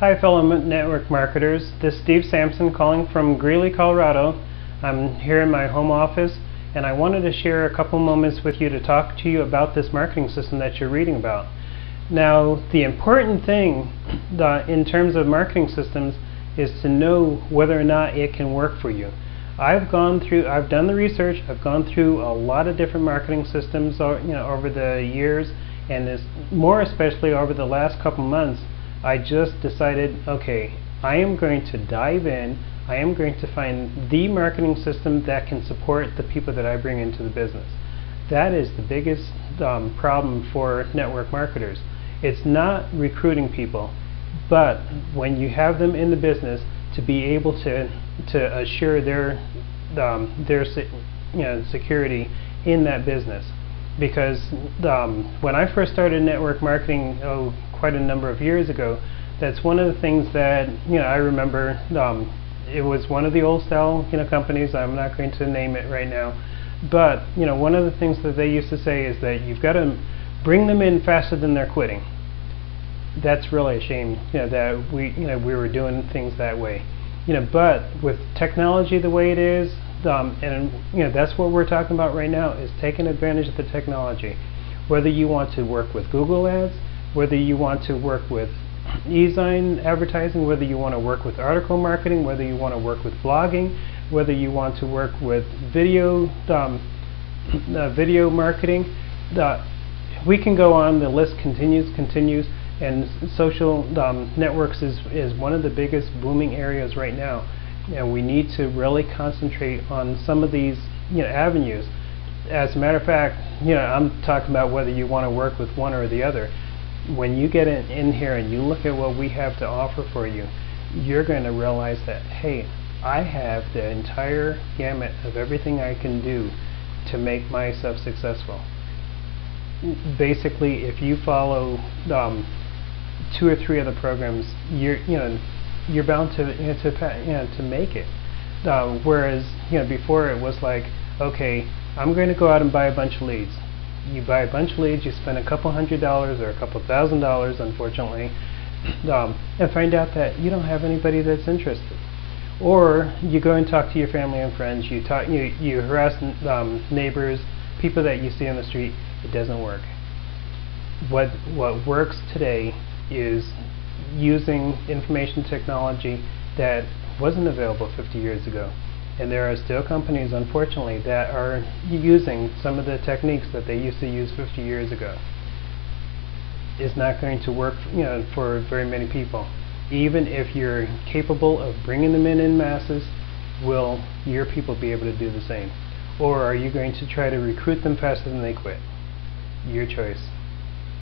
Hi fellow network marketers, this is Steve Sampson calling from Greeley, Colorado. I'm here in my home office and I wanted to share a couple moments with you to talk to you about this marketing system that you're reading about. Now the important thing in terms of marketing systems is to know whether or not it can work for you. I've done the research, I've gone through a lot of different marketing systems over the years, and more especially over the last couple months. I just decided, okay, I am going to dive in. I am going to find the marketing system that can support the people that I bring into the business. That is the biggest problem for network marketers. It's not recruiting people, but when you have them in the business, to be able to assure their security in that business. Because when I first started network marketing, quite a number of years ago, that's one of the things that I remember. It was one of the old style companies. I'm not going to name it right now, but one of the things that they used to say is that you've got to bring them in faster than they're quitting. That's really a shame that we were doing things that way. But with technology the way it is, and that's what we're talking about right now, is taking advantage of the technology. Whether you want to work with Google ads, whether you want to work with e-sign advertising, whether you want to work with article marketing, whether you want to work with blogging, whether you want to work with video marketing, we can go on. The list continues, and social networks is one of the biggest booming areas right now, and we need to really concentrate on some of these avenues. As a matter of fact, I'm talking about whether you want to work with one or the other. When you get in here and you look at what we have to offer for you, you're going to realize that, hey, I have the entire gamut of everything I can do to make myself successful. Basically, if you follow 2 or 3 other programs, you're bound to make it. Whereas before it was like, okay, I'm going to go out and buy a bunch of leads. You buy a bunch of leads, you spend a couple $100s or a couple $1,000s, unfortunately, and find out that you don't have anybody that's interested. Or you go and talk to your family and friends. You harass neighbors, people that you see on the street. It doesn't work. What works today is using information technology that wasn't available 50 years ago. And there are still companies, unfortunately, that are using some of the techniques that they used to use 50 years ago. It's not going to work for very many people. Even if you're capable of bringing them in masses, will your people be able to do the same? Or are you going to try to recruit them faster than they quit? Your choice.